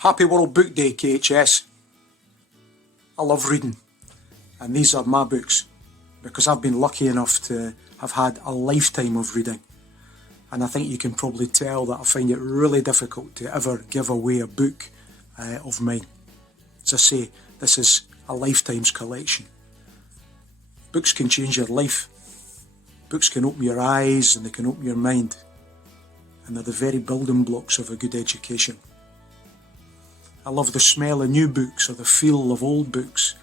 Happy World Book Day, KHS. I love reading, and these are my books because I've been lucky enough to have had a lifetime of reading, and I think you can probably tell that I find it really difficult to ever give away a book of mine. As I say, this is a lifetime's collection. Books can change your life. Books can open your eyes and they can open your mind, and they're the very building blocks of a good education. I love the smell of new books or the feel of old books,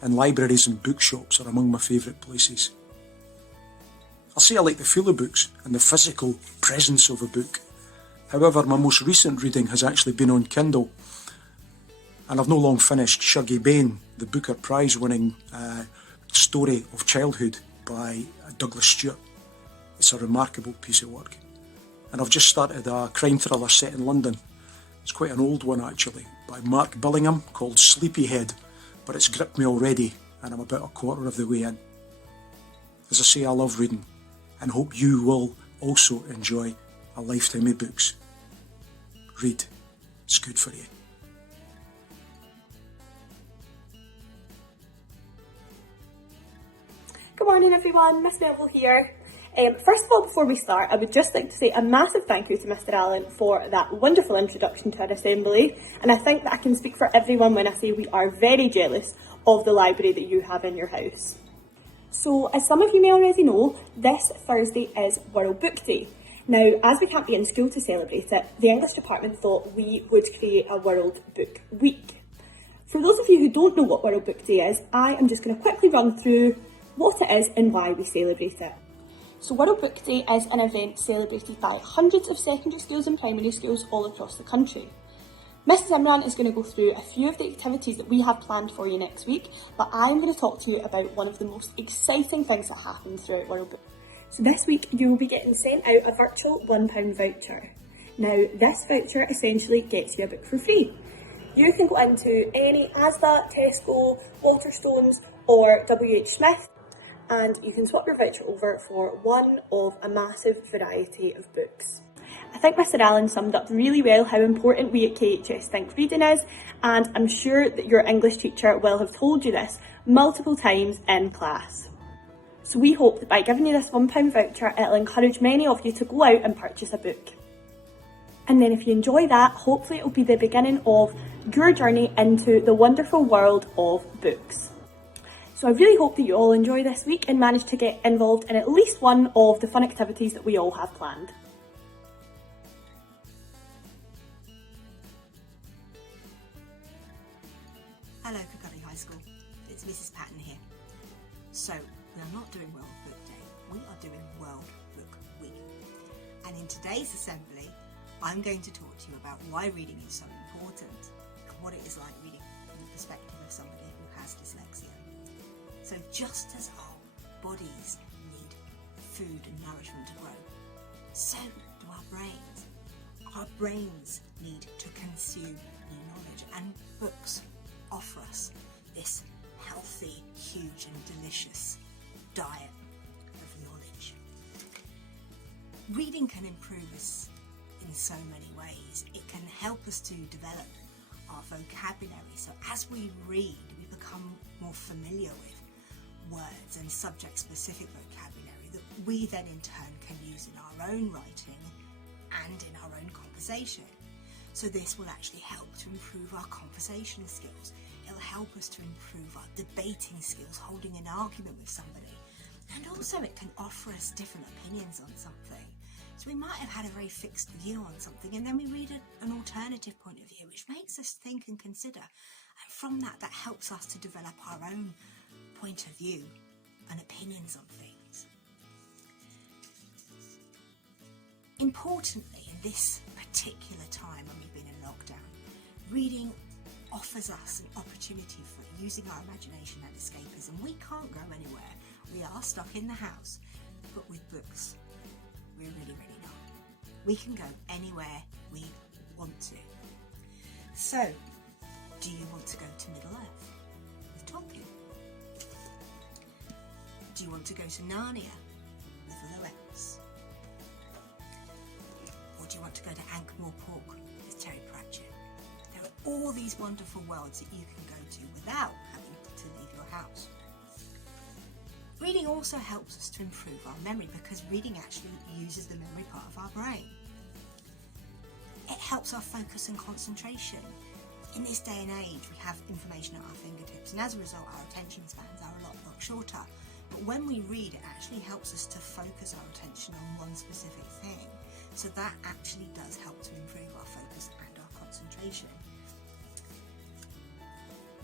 and libraries and bookshops are among my favourite places. I'll say I like the feel of books and the physical presence of a book. However, my most recent reading has actually been on Kindle, and I've no long finished Shuggie Bain, the Booker Prize-winning story of childhood by Douglas Stewart. It's a remarkable piece of work. And I've just started a crime thriller set in London. It's quite an old one actually, by Mark Billingham, called Sleepyhead, but it's gripped me already and I'm about a quarter of the way in. As I say, I love reading and hope you will also enjoy a lifetime of books. Read, it's good for you. Good morning everyone, Miss Melville here. First of all, before we start, I would just like to say a massive thank you to Mr Allen for that wonderful introduction to our assembly, and I think that I can speak for everyone when I say we are very jealous of the library that you have in your house. So, as some of you may already know, this Thursday is World Book Day. Now, as we can't be in school to celebrate it, the English department thought we would create a World Book Week. For those of you who don't know what World Book Day is, I am just going to quickly run through what it is and why we celebrate it. So World Book Day is an event celebrated by hundreds of secondary schools and primary schools all across the country. Mrs Imran is going to go through a few of the activities that we have planned for you next week, but I'm going to talk to you about one of the most exciting things that happen throughout World Book. So this week you will be getting sent out a virtual £1 voucher. Now this voucher essentially gets you a book for free. You can go into any Asda, Tesco, Waterstones or WH Smith, and you can swap your voucher over for one of a massive variety of books. I think Mr Allen summed up really well how important we at KHS think reading is, and I'm sure that your English teacher will have told you this multiple times in class. So we hope that by giving you this £1 voucher, it'll encourage many of you to go out and purchase a book. And then if you enjoy that, hopefully it'll be the beginning of your journey into the wonderful world of books. So I really hope that you all enjoy this week and manage to get involved in at least one of the fun activities that we all have planned. Hello Kirkcaldy High School, it's Mrs Patton here. So, we are not doing World Book Day, we are doing World Book Week. And in today's assembly, I'm going to talk to you about why reading is so important and what it is like reading from the perspective of somebody who has dyslexia. So just as our bodies need food and nourishment to grow, so do our brains. Our brains need to consume new knowledge, and books offer us this healthy, huge and delicious diet of knowledge. Reading can improve us in so many ways. It can help us to develop our vocabulary, so as we read we become more familiar with words and subject-specific vocabulary that we then in turn can use in our own writing and in our own conversation. So this will actually help to improve our conversational skills. It'll help us to improve our debating skills, holding an argument with somebody. And also it can offer us different opinions on something. So we might have had a very fixed view on something, and then we read an alternative point of view, which makes us think and consider. And from that helps us to develop our own point of view and opinions on things. Importantly, in this particular time when we've been in lockdown, reading offers us an opportunity for using our imagination and escapism. We can't go anywhere. We are stuck in the house, but with books, we're really not. We can go anywhere we want to. So, do you want to go to Middle Earth with Tolkien? Do you want to go to Narnia with Lewis? Or do you want to go to Ankh-Morpork with Terry Pratchett? There are all these wonderful worlds that you can go to without having to leave your house. Reading also helps us to improve our memory because reading actually uses the memory part of our brain. It helps our focus and concentration. In this day and age, we have information at our fingertips, and as a result, our attention spans are a lot shorter. But when we read, it actually helps us to focus our attention on one specific thing. So that actually does help to improve our focus and our concentration.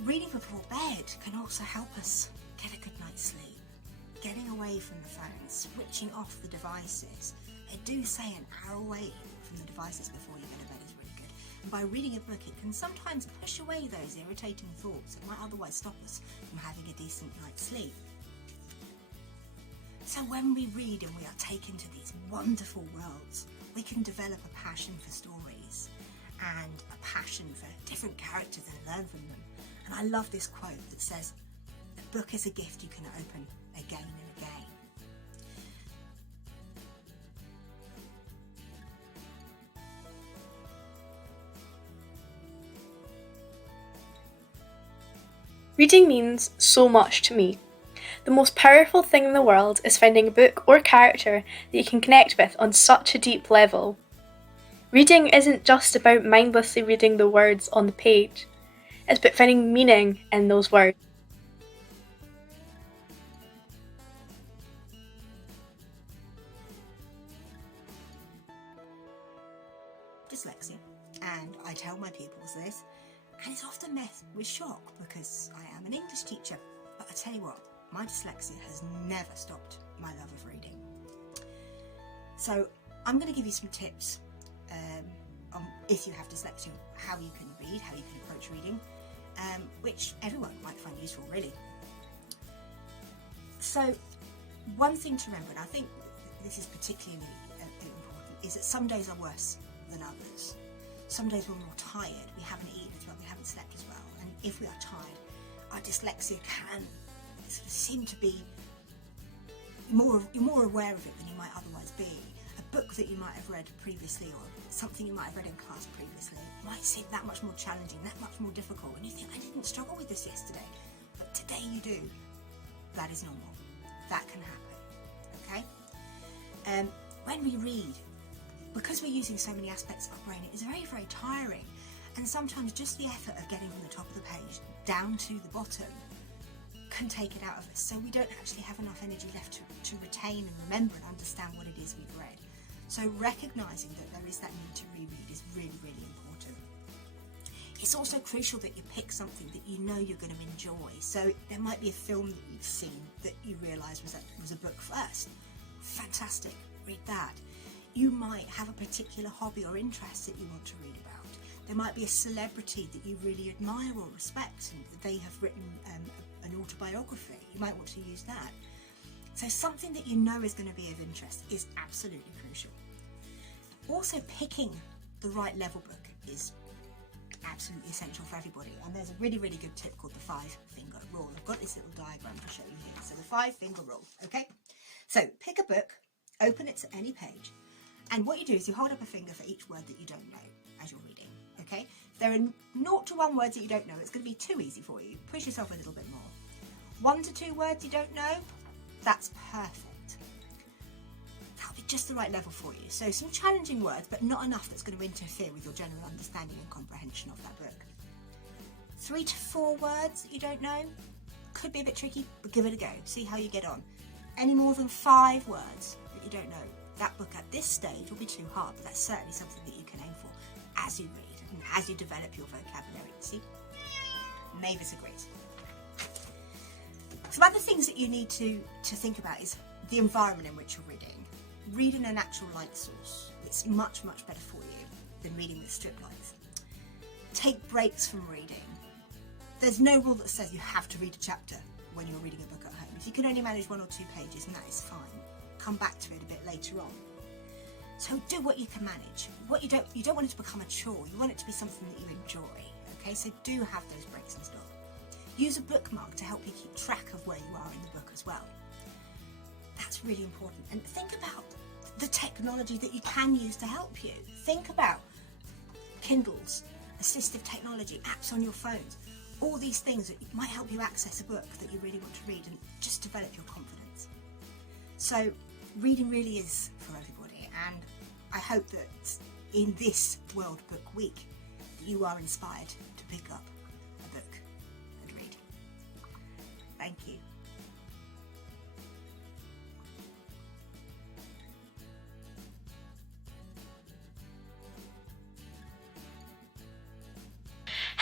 Reading before bed can also help us get a good night's sleep. Getting away from the phone, switching off the devices. They do say an hour away from the devices before you go to bed is really good. And by reading a book, it can sometimes push away those irritating thoughts that might otherwise stop us from having a decent night's sleep. So when we read and we are taken to these wonderful worlds, we can develop a passion for stories and a passion for different characters and learn from them. And I love this quote that says, "A book is a gift you can open again and again." Reading means so much to me. The most powerful thing in the world is finding a book or character that you can connect with on such a deep level. Reading isn't just about mindlessly reading the words on the page. It's about finding meaning in those words. Dyslexia, and I tell my pupils this, and it's often met with shock because I am an English teacher. But I tell you what, my dyslexia has never stopped my love of reading. So I'm going to give you some tips on if you have dyslexia, how you can read, how you can approach reading, which everyone might find useful really. So one thing to remember, and I think this is particularly important, is that some days are worse than others. Some days we're more tired, we haven't eaten as well, we haven't slept as well, and if we are tired, our dyslexia can sort of seem to be you're more aware of it than you might otherwise be. A book that you might have read previously or something you might have read in class previously might seem that much more challenging, that much more difficult, and you think, I didn't struggle with this yesterday, but today you do. That is normal. That can happen, okay? When we read, because we're using so many aspects of our brain, it is very, very tiring, and sometimes just the effort of getting from the top of the page down to the bottom can take it out of us, so we don't actually have enough energy left to retain and remember and understand what it is we've read. So recognising that there is that need to reread is really, really important. It's also crucial that you pick something that you know you're going to enjoy. So there might be a film that you've seen that you realise was a book first. Fantastic, read that. You might have a particular hobby or interest that you want to read about. There might be a celebrity that you really admire or respect and they have written an autobiography. You might want to use that. So something that you know is going to be of interest is absolutely crucial. Also, picking the right level book is absolutely essential for everybody, and there's a really, really good tip called the 5-finger rule. I've got this little diagram to show you here. So the 5-finger rule, okay? So pick a book, open it to any page, and what you do is you hold up a finger for each word that you don't know as you're reading, okay? If there are 0 to 1 words that you don't know, it's going to be too easy for you. Push yourself a little bit more. 1 to 2 words you don't know, that's perfect. That'll be just the right level for you. So some challenging words, but not enough that's going to interfere with your general understanding and comprehension of that book. 3 to 4 words that you don't know, could be a bit tricky, but give it a go. See how you get on. Any more than 5 words that you don't know, that book at this stage will be too hard, but that's certainly something that you can aim for as you read and as you develop your vocabulary. See? Mavis agrees. Some other things that you need to think about is the environment in which you're reading. Read in a natural light source. It's much, much better for you than reading with strip lights. Take breaks from reading. There's no rule that says you have to read a chapter when you're reading a book at home. If you can only manage 1 or 2 pages, and that is fine. Come back to it a bit later on. So do what you can manage. You don't want it to become a chore. You want it to be something that you enjoy. Okay, so do have those breaks and stuff. Use a bookmark to help you keep track of where you are in the book as well. That's really important. And think about the technology that you can use to help you. Think about Kindles, assistive technology, apps on your phones, all these things that might help you access a book that you really want to read and just develop your confidence. So reading really is for everybody, and I hope that in this World Book Week that you are inspired to pick up a book and read. Thank you.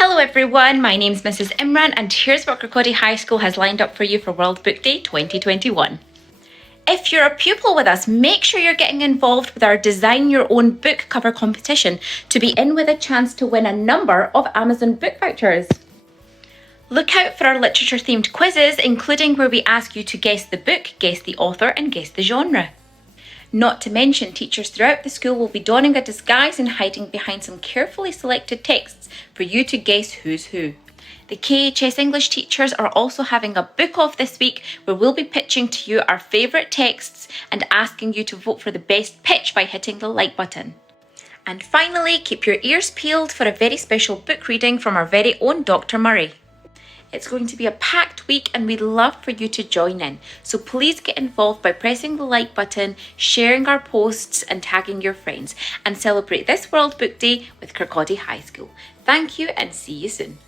Hello everyone, my name's Mrs. Imran and here's what Kirkcaldy High School has lined up for you for World Book Day 2021. If you're a pupil with us, make sure you're getting involved with our Design Your Own Book Cover competition to be in with a chance to win a number of Amazon book vouchers. Look out for our literature themed quizzes, including where we ask you to guess the book, guess the author and guess the genre. Not to mention, teachers throughout the school will be donning a disguise and hiding behind some carefully selected texts for you to guess who's who. The KHS English teachers are also having a book off this week where we'll be pitching to you our favourite texts and asking you to vote for the best pitch by hitting the like button. And finally, keep your ears peeled for a very special book reading from our very own Dr. Murray. It's going to be a packed week and we'd love for you to join in. So please get involved by pressing the like button, sharing our posts and tagging your friends, and celebrate this World Book Day with Kirkcaldy High School. Thank you and see you soon.